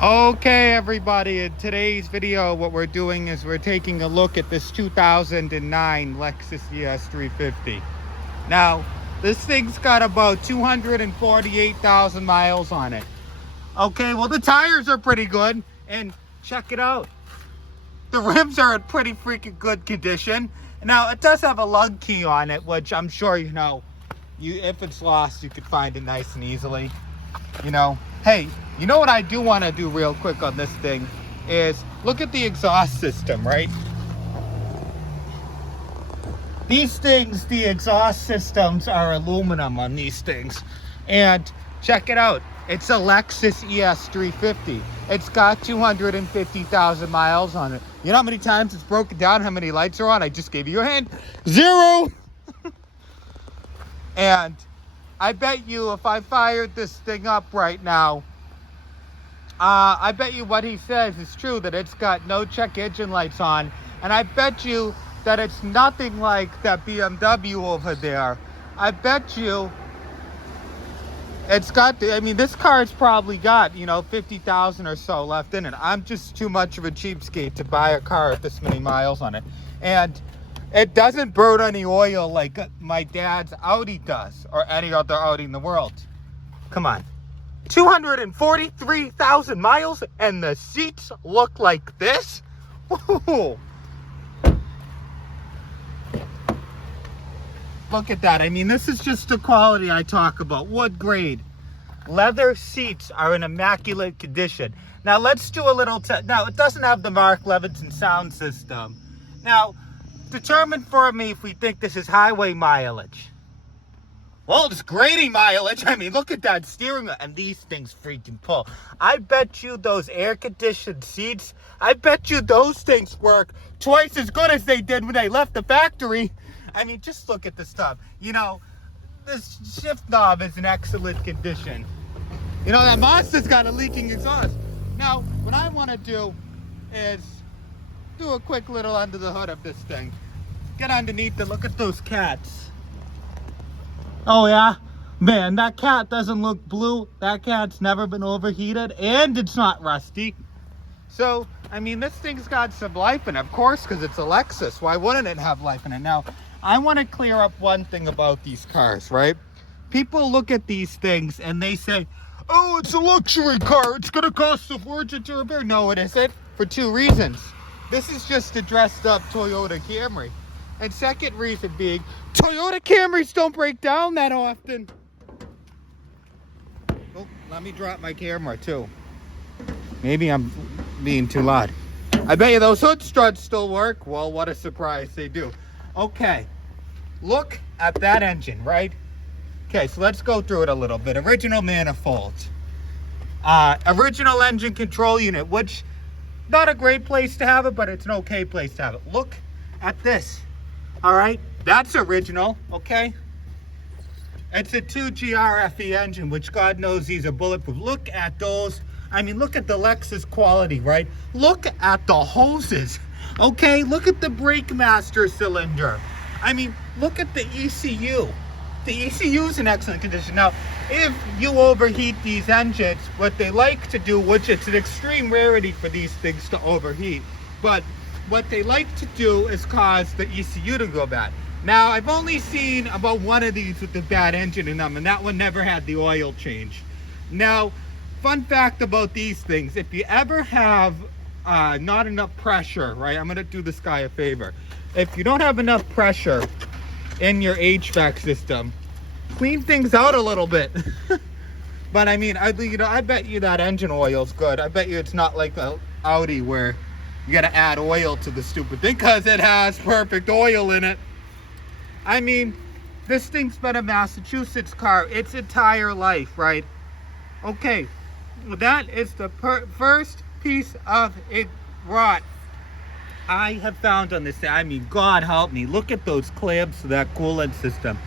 Okay, everybody, in today's video, what we're doing is we're taking a look at this 2009 Lexus ES350. Now, this thing's got about 248,000 miles on it. Okay, well, the tires are pretty good, and check it out. The rims are in pretty freaking good condition. Now, it does have a lug key on it, which I'm sure, if it's lost, you could find it nice and easily. Hey, you know what I do want to do real quick on this thing is look at the exhaust system, right? These things, the exhaust systems are aluminum on these things. And check it out. It's a Lexus ES350. It's got 250,000 miles on it. You know how many times it's broken down, how many lights are on? I just gave you a hint. 0! And I bet you if I fired this thing up right now, I bet you what he says is true, that it's got no check engine lights on. And I bet you that it's nothing like that BMW over there. I bet you it's got, this car's probably got, 50,000 or so left in it. I'm just too much of a cheapskate to buy a car with this many miles on it. And it doesn't burn any oil like my dad's Audi does, or any other Audi in the world. Come on. 243,000 miles and the seats look like this? Whoa. Look at that. This is just the quality I talk about. Wood grade. Leather seats are in immaculate condition. Now let's do a little now it doesn't have the Mark Levinson sound system. Now, determine for me if we think this is highway mileage. Well, it's grading mileage. Look at that steering wheel. And these things freaking pull. I bet you those air-conditioned seats, I bet you those things work twice as good as they did when they left the factory. Just look at the stuff. This shift knob is in excellent condition. That Mazda's got a leaking exhaust. Now, what I want to do is do a quick little under the hood of this thing. Get underneath and look at those cats. Oh yeah? Man, that cat doesn't look blue. That cat's never been overheated, and it's not rusty. So, this thing's got some life in it, of course, because it's a Lexus. Why wouldn't it have life in it? Now, I want to clear up one thing about these cars, right? People look at these things and they say, oh, it's a luxury car. It's going to cost a fortune to repair. No, it isn't, for two reasons. This is just a dressed up Toyota Camry. And second reason being, Toyota Camrys don't break down that often. Oh, let me drop my camera too. Maybe I'm being too loud. I bet you those hood struts still work. Well, what a surprise, they do. Okay, look at that engine, right? Okay, so let's go through it a little bit. Original manifold. Original engine control unit, which, not a great place to have it, but it's an okay place to have it. Look at this. All right, that's original, okay? It's a 2G RFE engine, which God knows these are bulletproof. Look at those. Look at the Lexus quality, right? Look at the hoses, okay? Look at the brake master cylinder. Look at the ECU. The ECU is in excellent condition. Now, if you overheat these engines, what they like to do, which it's an extreme rarity for these things to overheat, but what they like to do is cause the ECU to go bad. Now, I've only seen about one of these with a bad engine in them, and that one never had the oil change. Now, fun fact about these things, if you ever have not enough pressure, right? I'm gonna do this guy a favor. If you don't have enough pressure in your HVAC system, clean things out a little bit. But I bet you that engine oil's good. I bet you it's not like the Audi where you gotta add oil to the stupid thing, because it has perfect oil in it. This thing's been a Massachusetts car its entire life, right? Okay, well, that is the first piece of rot I have found on this thing. God help me. Look at those clamps to that coolant system.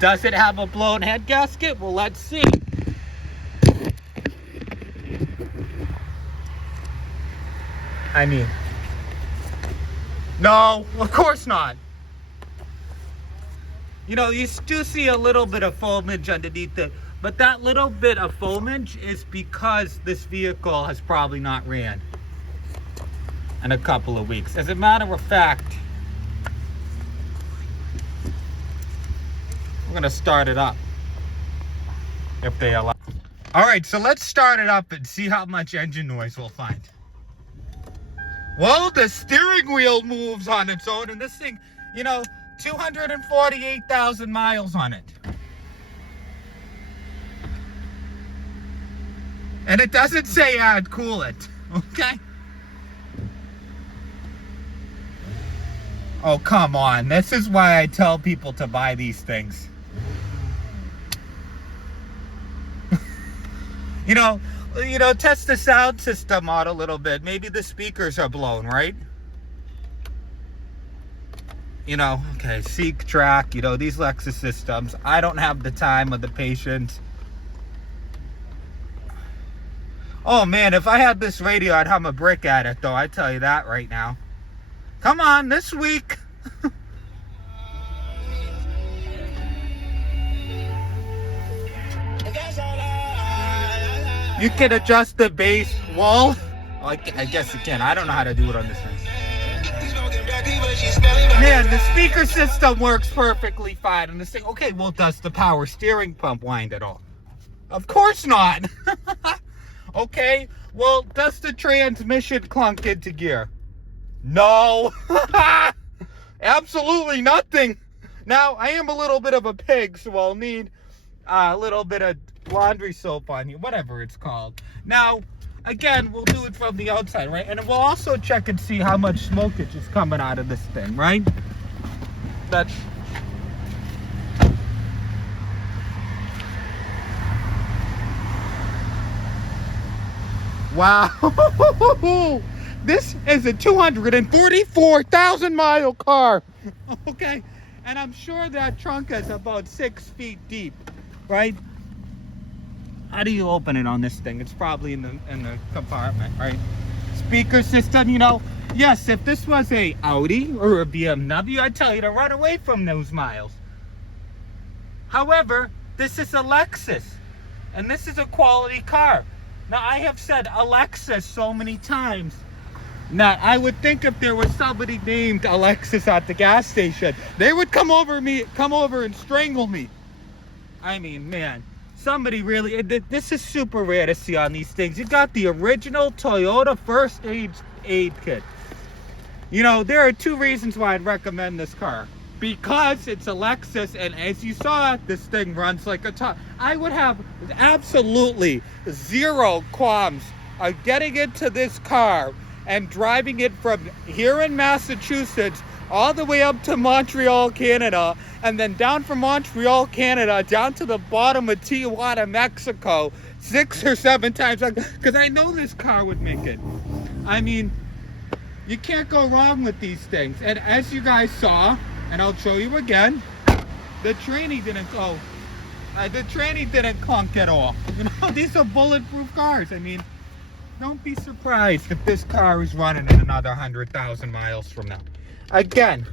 Does it have a blown head gasket? Well, let's see. No, of course not. You do see a little bit of foamage underneath it, But that little bit of foamage is because this vehicle has probably not ran in a couple of weeks. As a matter of fact, we're gonna start it up if they allow. All right, so let's start it up and see how much engine noise we'll find. Well, the steering wheel moves on its own, and this thing, you know, 248,000 miles on it. And it doesn't say add coolant, okay? Oh, come on. This is why I tell people to buy these things. You know, test the sound system out a little bit. Maybe the speakers are blown, right? You know, okay, seek, track, you know, these Lexus systems. I don't have the time or the patience. Oh man, if I had this radio, I'd hum a brick at it, though. I tell you that right now. Come on, this week. You can adjust the bass wall. Oh, I guess you can. I don't know how to do it on this thing. Man, the speaker system works perfectly fine on this thing. Okay, well, does the power steering pump wind at all? Of course not. Okay, well, does the transmission clunk into gear? No. Absolutely nothing. Now, I am a little bit of a pig, so I'll need a little bit of laundry soap on you, whatever it's called. Now, again, we'll do it from the outside, right? And we'll also check and see how much smokage is coming out of this thing, right? That's... Wow. This is a 244,000 mile car. Okay. And I'm sure that trunk is about 6 feet deep, right? How do you open it on this thing? It's probably in the compartment, right? Speaker system, you know, yes, if this was a Audi or a BMW, I'd tell you to run away from those miles. However, this is a Lexus, and this is a quality car. Now, I have said Alexis so many times. Now, I would think if there was somebody named Alexis at the gas station, they would come over and strangle me. I mean, man, somebody really, this is super rare to see on these things. You got the original Toyota first aid kit. You know, there are 2 reasons why I'd recommend this car. Because it's a Lexus, and as you saw, this thing runs like a top. I would have absolutely 0 qualms of getting into this car and driving it from here in Massachusetts all the way up to Montreal, Canada, and then down from Montreal, Canada, down to the bottom of Tijuana, Mexico, 6 or 7 times, because I know this car would make it. I mean, you can't go wrong with these things. And as you guys saw, and I'll show you again, the tranny didn't go. The tranny didn't clunk at all. You know, these are bulletproof cars. I mean, don't be surprised if this car is running in another 100,000 miles from now. Again,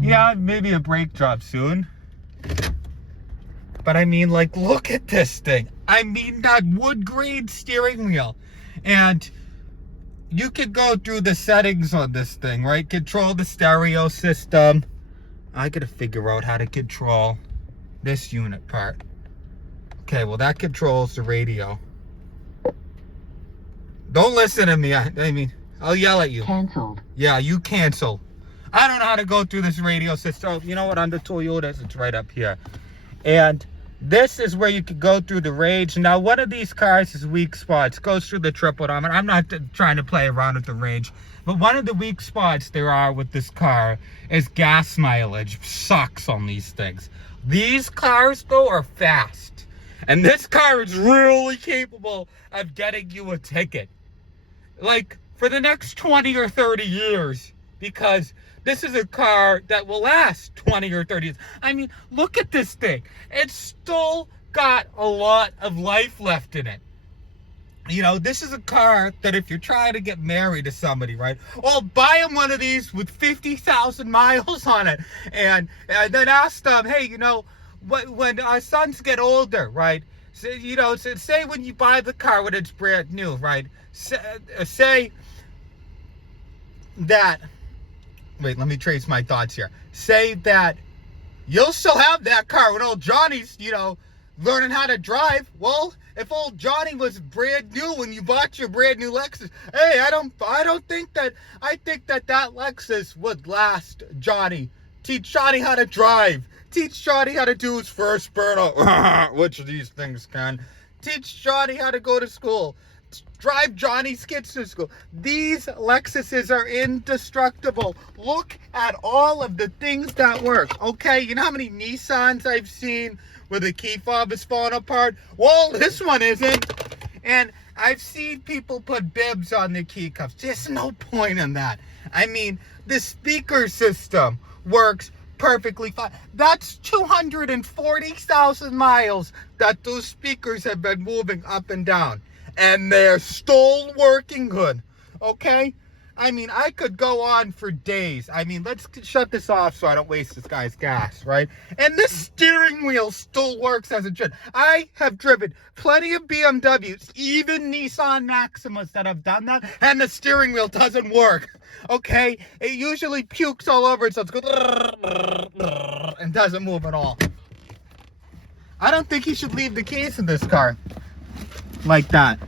yeah, maybe a brake job soon. But I mean, like, look at this thing. I mean, that wood grain steering wheel. And you could go through the settings on this thing, right? Control the stereo system. I gotta figure out how to control this unit part. Okay, well, that controls the radio. Don't listen to me. I mean, I'll yell at you. Cancelled. Yeah, you cancel. I don't know how to go through this radio system. Oh, you know what? On the Toyotas, it's right up here. And this is where you could go through the range. Now, one of these cars' weak spots goes through the triple odometer. I'm not trying to play around with the range, but one of the weak spots there are with this car is gas mileage. Sucks on these things. These cars, though, are fast. And this car is really capable of getting you a ticket. Like, for the next 20 or 30 years. Because this is a car that will last 20 or 30 years. I mean, look at this thing. It's still got a lot of life left in it. You know, this is a car that if you're trying to get married to somebody, right? Oh, buy them one of these with 50,000 miles on it. And then ask them, hey, you know, when our sons get older, right? So, you know, say when you buy the car when it's brand new, right? Say that, wait, let me trace my thoughts here. Say that you'll still have that car when old Johnny's, you know, learning how to drive. Well, if old Johnny was brand new when you bought your brand new Lexus, hey, I think that Lexus would last Johnny. Teach Johnny how to drive. Teach Johnny how to do his first burnout, which of these things can. Teach Johnny how to go to school. Drive Johnny's kids to school. These Lexuses are indestructible. Look at all of the things that work. Okay, you know how many Nissans I've seen where the key fob is falling apart? Well, this one isn't. And I've seen people put bibs on the key cups. There's no point in that. I mean, the speaker system works perfectly fine. That's 240,000 miles that those speakers have been moving up and down. And they're still working good, okay? I mean, I could go on for days. I mean, let's shut this off so I don't waste this guy's gas, right? And this steering wheel still works as it should. I have driven plenty of BMWs, even Nissan Maximas that have done that, and the steering wheel doesn't work, okay? It usually pukes all over it, so it's good and doesn't move at all. I don't think he should leave the keys in this car like that.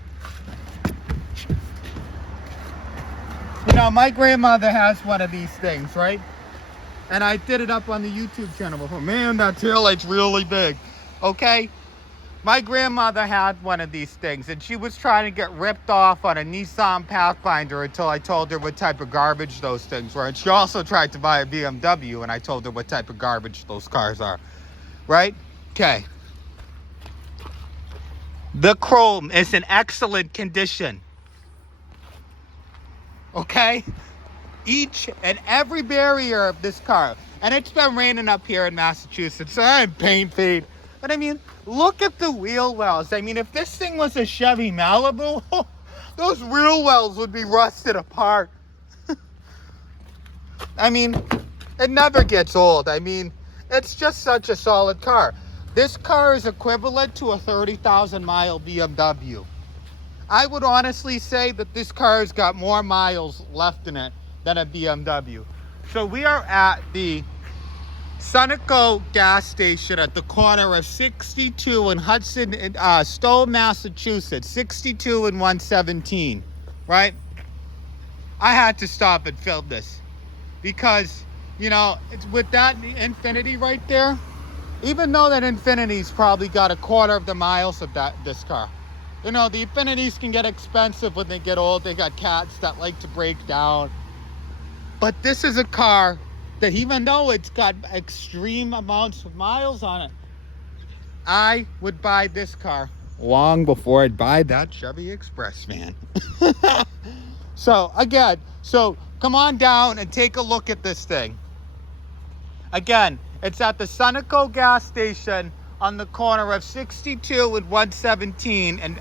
You know, my grandmother has one of these things, right? And I did it up on the YouTube channel before. Man, that taillight's really big. Okay? My grandmother had one of these things, and she was trying to get ripped off on a Nissan Pathfinder until I told her what type of garbage those things were. And she also tried to buy a BMW, and I told her what type of garbage those cars are. Right? Okay. The chrome is in excellent condition. Okay? Each and every barrier of this car. And it's been raining up here in Massachusetts, so I'm paint fade. But I mean, look at the wheel wells. I mean, if this thing was a Chevy Malibu, those wheel wells would be rusted apart. I mean, it never gets old. I mean, it's just such a solid car. This car is equivalent to a 30,000 mile BMW. I would honestly say that this car has got more miles left in it than a BMW. So we are at the Sunoco gas station at the corner of 62 and Hudson, Stowe, Massachusetts, 62 and 117, right? I had to stop and film this because, you know, it's with that Infiniti right there, even though that Infinity's probably got a quarter of the miles of this car. You know, the Infinities can get expensive when they get old. They got cats that like to break down. But this is a car that, even though it's got extreme amounts of miles on it, I would buy this car long before I'd buy that Chevy Express, man. So, again, come on down and take a look at this thing. Again, it's at the Sunoco gas station on the corner of 62 and 117 in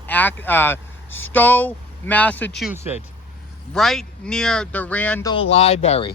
Stowe, Massachusetts, right near the Randall Library.